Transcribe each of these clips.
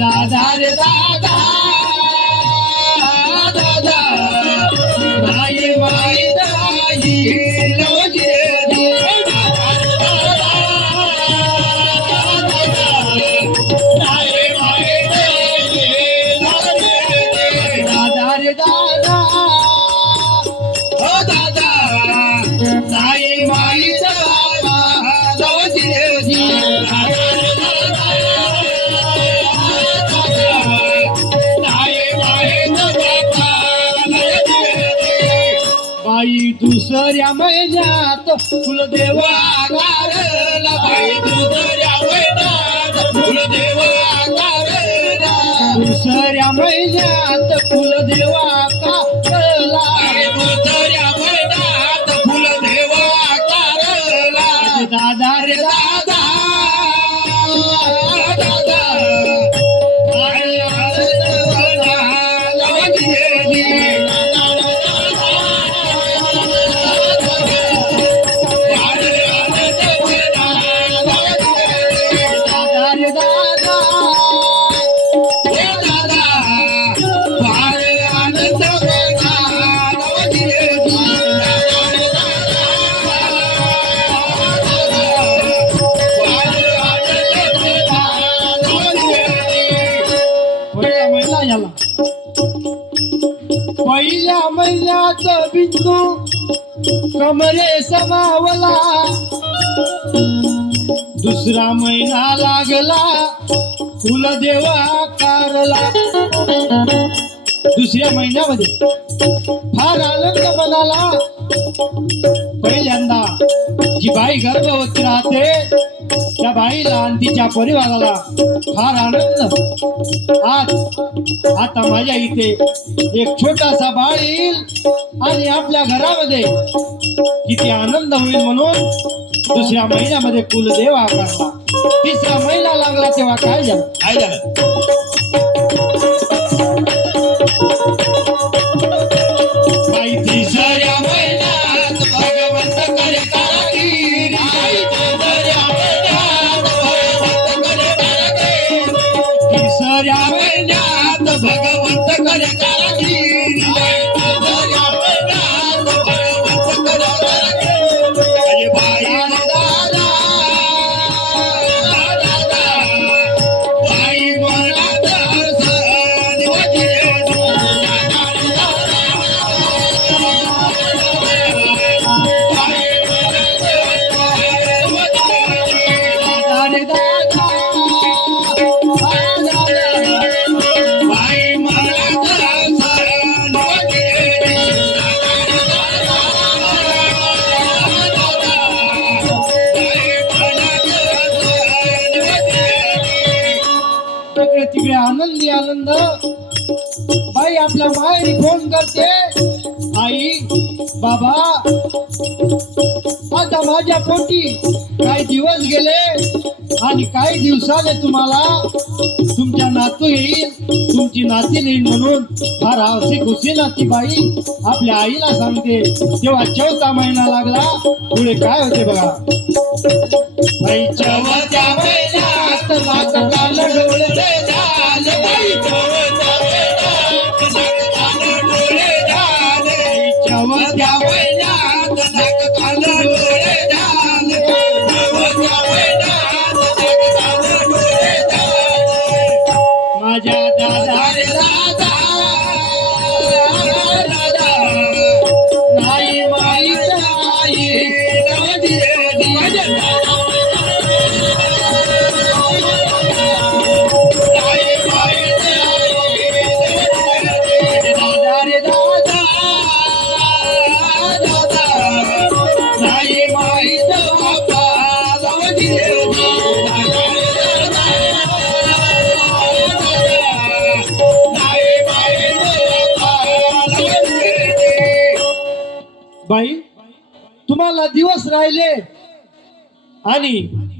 दादा रे दादा दादा माई माई दाई लवजी रे दादा रे दादा हो दादा ताई माई दादा लवजी रे बाई दुसऱ्या महिन्यात कुलदेव आकारला बाई दुसऱ्या महिन्यात कुलदेव आकारला दुसऱ्या महिन्यात कुलदेव आकारला दुसऱ्या महिन्यात कुलदेव आकारला दादा रे दादा दादा पहिल्या महिन्यात बिंदू कमरे समावला दुसरा महिना लागला कुलदेव आकारला दुसऱ्या महिन्यामध्ये फार आनंद मनाला पहिल्यांदा जी बाई गर्भवती राहते त्या बाईला आणि तिच्या परिवाराला फार आनंद आज आता माझ्या इथे एक छोटासा बाळ येईल आणि आपल्या घरामध्ये किती आनंद होईल म्हणून दुसऱ्या महिन्यामध्ये कुलदेव आकारला तिसरा महिना लागला तेव्हा काय झालं बाई तिसऱ्या महिन्यात भगवंत करे कारागीर तिसऱ्या महिन्यात भगवंत करे कारागीर बाई दादा बाई मला तिकडे आनंदी आनंद बाई आपल्या मायरी फोन करते आई बाबा आता माझ्या पोटी काही दिवस गेले आणि काही दिवसाने तुम्हाला तुमच्या नातू येईल तुमची नाती येईल म्हणून फार हसी खुशी नाती बाई आपल्या आईला सांगते तेव्हा चौथा महिना लागला पुढे काय होते बघा बाई चौथ्या महिन्यात नाकाला डोळे झाले बाई चौथ्या महिन्यात नाकाला डोळे झाले माझ्या दादा रे दादा दादा नाही माई नाही माझ्या बाई तुम्हाला दिवस राहिले आणि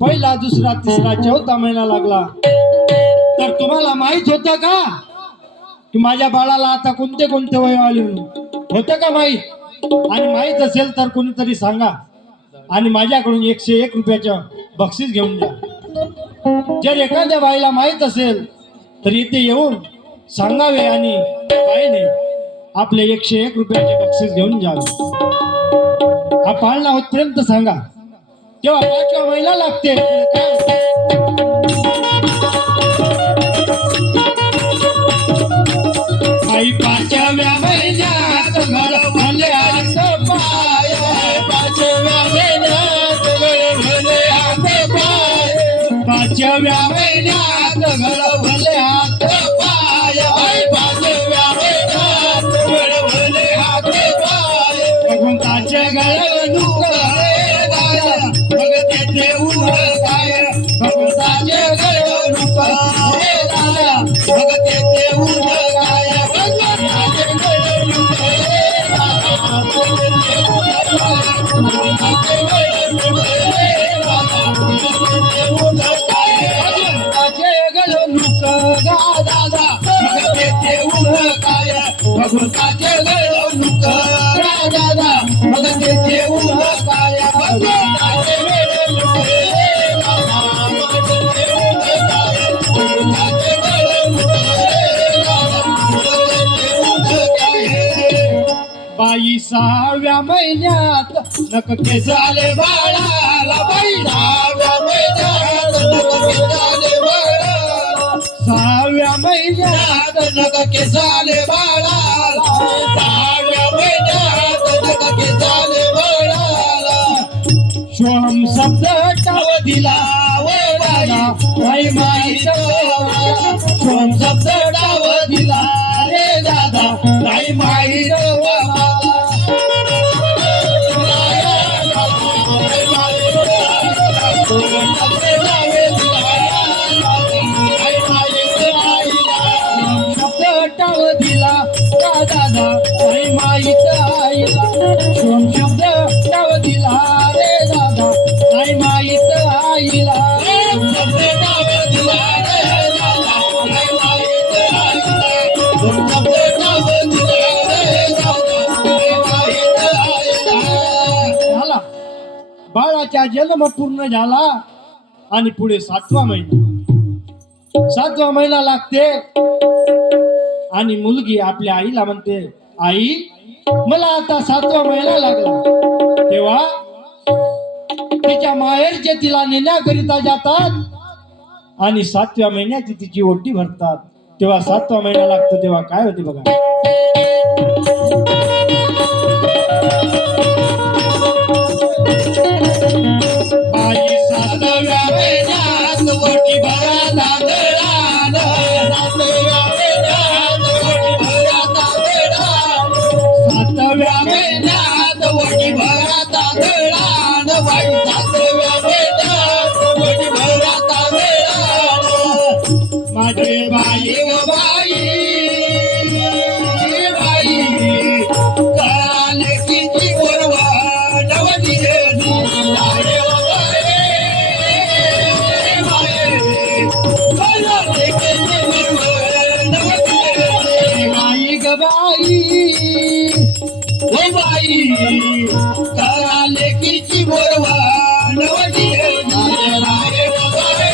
पहिला दुसरा तिसरा चौथा महिना लागला तर तुम्हाला माहित होतं का की माझ्या बाळाला आता कोणते कोणते वय आले होतं का माहित? आणि माहित असेल तर कोणीतरी सांगा आणि माझ्याकडून 101 रुपयाचं बक्षीस घेऊन जा. जर एखाद्या बाईला माहित असेल तर इथे येऊन सांगावे आणि बाईने आपले 101 रुपयाचे बक्षीस घेऊन जावे. हा पाळणा होतपर्यंत सांगा, तेव्हा 5व्या महिना लागते. आई 5व्या महिन्यात घडवले हात पाय, 5व्या महिन्यात घडवले हात पाय, 5व्या महिन्यात घडवले हात पाय, 5व्या महिन्यात घडवले हात पाय. भगवंताचे घडवणूक रे दादा, भगतेचे उर काय, भगवंताचे घडवणूक रे दादा, भगतेचे उर काय, भगवंताचे घडवणूक रे दादा, भगतेचे उर काय, भगवंताचे घडवणूक रे दादा, भगतेचे उर काय, भगवंताचे घडवणूक गा दादा, भगतेचे उर काय, भगवंताचे घडवणूक गा दादा, भगतेचे उर काय, भगवंताचे घडवणूक रे दादा, भगतेचे उर काय, भगवंताचे घडवणूक रे दादा, भगतेचे उर काय. बाई 6व्या महिन्यात नकके झाले बाळाला, बाई 6व्या महिन्यात नकके झाले बाळाला, 6व्या महिन्यात नकके झाले बाळाला, 6व्या महिन्यात नकके झाले बाळाला. शोहम शब्द टाव दिला व दादा, बाई माईचा शोहम शब्द टाव दिला रे दादा, बाई माईचा टाव दिला का दादा, आई माईत आईला शोम शब्द टाव दिला रे दादा, आई माईत आईला शब्द टाव दिला रे दादा, आई माईत आईला शब्द टाव दिला रे दादा, आई माईत आईला. झाला बाळाचा जन्म पूर्ण झाला आणि पुढे 7वा महिना लागते आणि मुलगी आपल्या आईला म्हणते, आई मला आता 7वा महिना लागला. तेव्हा तिच्या माहेरचे तिला नेण्याकरिता जातात आणि 7व्या महिन्याची तिची ओटी भरतात. तेव्हा 7वा महिना लागतो. तेव्हा काय होते बघा. आई 7व्या महिन्यात ओटी भरा दादरान, 7व्या महिन्यात ओटी भरा दादरान, 7व्या महिन्यात ओटी भरा दादरान, बाई 7व्या महिन्यात ओटी भरा दादरान. माझे बाई ग बाई, बाई काले किती गोरवा नवदिले दिलाय व बाई, बाई किती गोरवा नवदिले बाई ग बाई, ओ बाई काले किती गोरवा नवदिले दिलाय व बाई,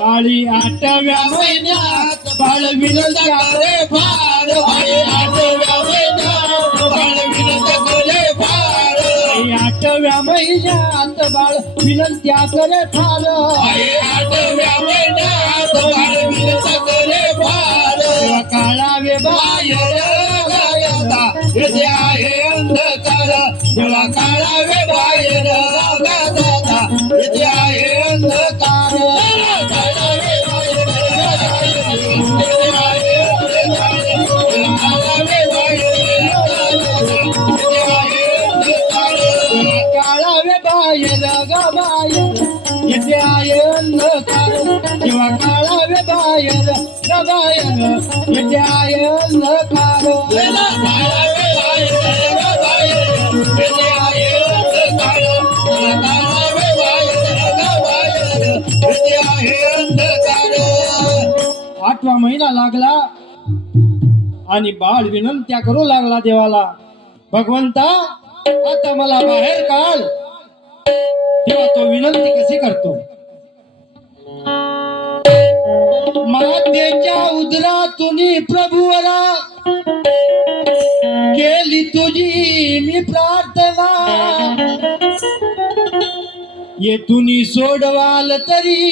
बाळी 8व्या महिन्यात बाळ विनंती करे फार, बाई 8व्या महिन्यात बाळ विनंती करे फार, 8व्या महिन्यात बाळ विनंत्या करे फार, 8व्या महिन्यात बाळ विनंती करे फार. काळावे बाहेर गायता येथे आहे अंधकार, तेव्हा काळावे बाहेर गायता येथे आहे अंधकार, काळावे बाहेर येथे आहे अंधकार, काळावे बाहेर येथे आहे अंधकार, काळावे बाहेर गा बाहेर येथे आहे अंधकार, तेव्हा काळावे बाहेर गा बाहेर येथे आहे अंधकार, काळावे बाहेर गा बाहेर येथे आहे अंधकार, काळावे बाहेर गा बाहेर येथे आहे अंधकार. 8वा महिना लागला आणि बाळ विनंत्या करू लागला देवाला. भगवंता आता मला बाहेर काढ. तेव्हा तो विनंती कशी करतो. मातेच्या उदरातून प्रभुवरा केली तुझी मी प्रार्थना. येथून सोडवाल तरी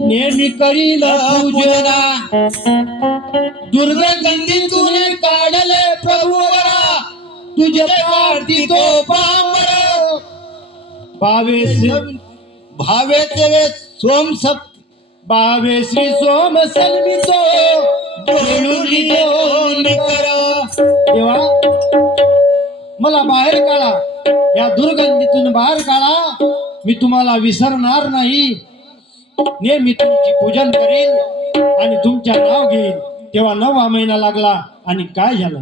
नेहमी करील पूजना. दुर्गंधीतून काढले प्रभुवरा तुझे पारती तो पामर. भावे तेवे सोम सप्त भावे श्री सोम सन्मितो डोळुली दोन कर. देवा मला बाहेर काढा, या दुर्गंधीतून बाहेर काढा. मी तुम्हाला विसरणार नाही. नेहमी तुमची पूजन करेल आणि तुमच्या नाव घेईल. तेव्हा 9वा महिना लागला आणि काय झालं.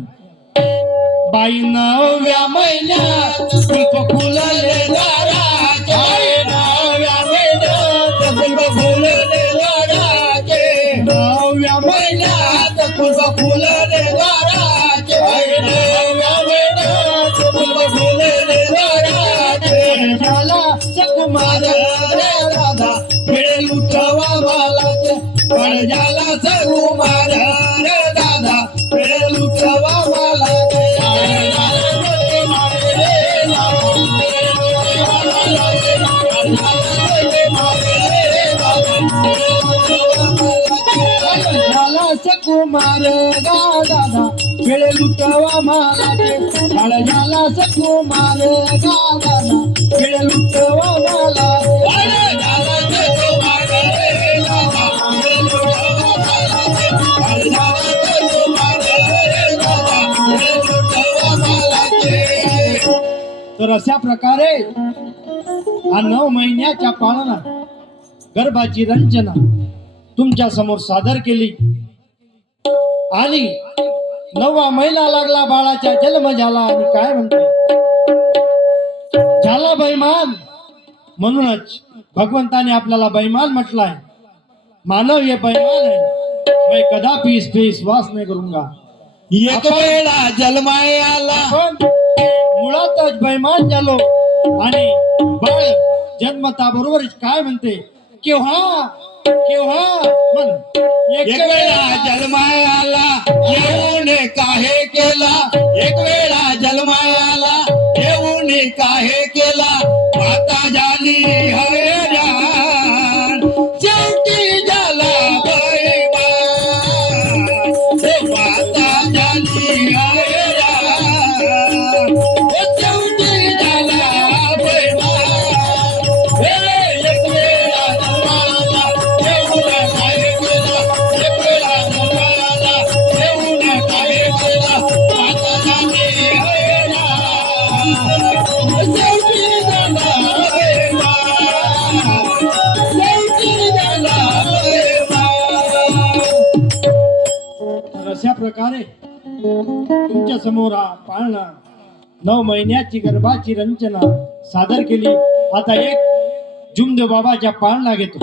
बाई 9व्या महिन्यात फुल फुलले दाराचे. 9व्या महिन्यात फुल फुलले दाराचे. 9व्या महिन्यात फुल फुलले दाराचे. 9व्या महिन्यात फुल फुलले दाराचे. झाला सकुमार रे राधा मिळेल उठवा बालाचे. पण झाला सकुमार रे दादा मिळेल उठवा बालाचे. कुमार दादा वेळे लुटवा मालाचे. झाला सकुमार दादा वेळे लुटवा मालाचे. तर अशा प्रकारे हा 9 महिन्याच्या पाळणा गर्भाची रंजना तुमच्या समोर सादर केली. आणि 9वा महिना लागला, बाळाचा जन्म झाला. आणि काय म्हणते झाला बैमान. म्हणूनच भगवंताने आपल्याला बैमान म्हटलाय. मानव ये बैमान है, मैं कदापि इस पे विश्वास नहीं करूंगा. एक वेळा जन्माय आला. मुळातच बैमान झालो. आणि बाळ जन्मता बरोबरच काय म्हणते केव्हा केव्हा म्हण. एक वेळा जन्माय आला येऊन काहे केला. एक वेळा जन्माय आला येऊन काहे केला. माता झाली हैराण शेवटी झाला बैमान. माता झाली हैराण शेवटी झाला बैमान. एक वेळा जन्माला येऊन काहे केला. एक वेळा जन्माला येऊन काहे केला. माता झाली हैराण शेवटी झाला बैमान. शेवटी झाला बैमान. तर अशा प्रकारे तुमच्या समोर हा पाळणा 9 महिन्याची गर्भाची रंजना सादर केली. आता एक जुमदेव बाबाच्या पाळणा घेतो.